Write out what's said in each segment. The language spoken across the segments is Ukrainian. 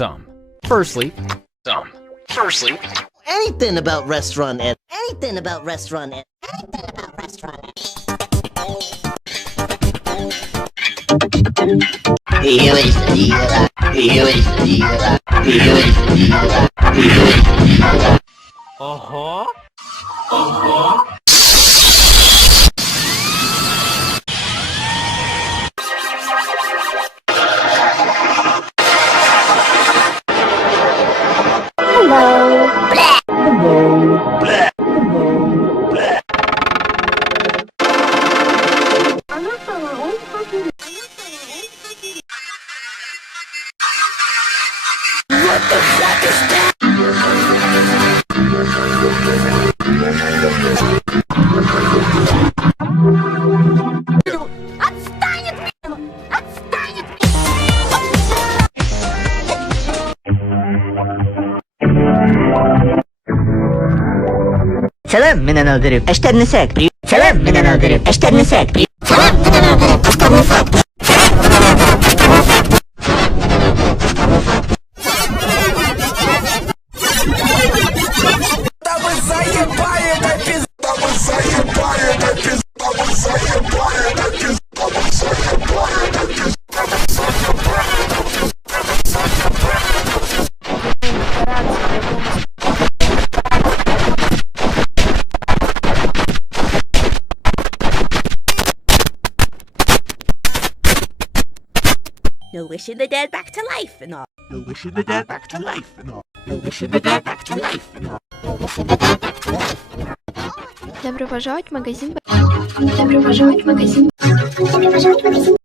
Some. Firstly. Some. Firstly. Anything about restaurant and anything about restaurant and anything about restaurant سلام من انا ضرب اشتد نساك سلام من انا ضرب اشتد نساك سلام من انا ضرب اشتد نساك No wishing the dead back to life and all. No wishing the dead back to life and all. No wishing the dead back to life and all. No wishing the dead back to life and all. Добро пожаловать в магазин. Добро пожаловать в магазин. Добро пожаловать в магазин.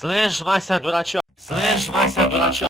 Слышь, Вася, дурачок! Слышь, Вася, дурачок!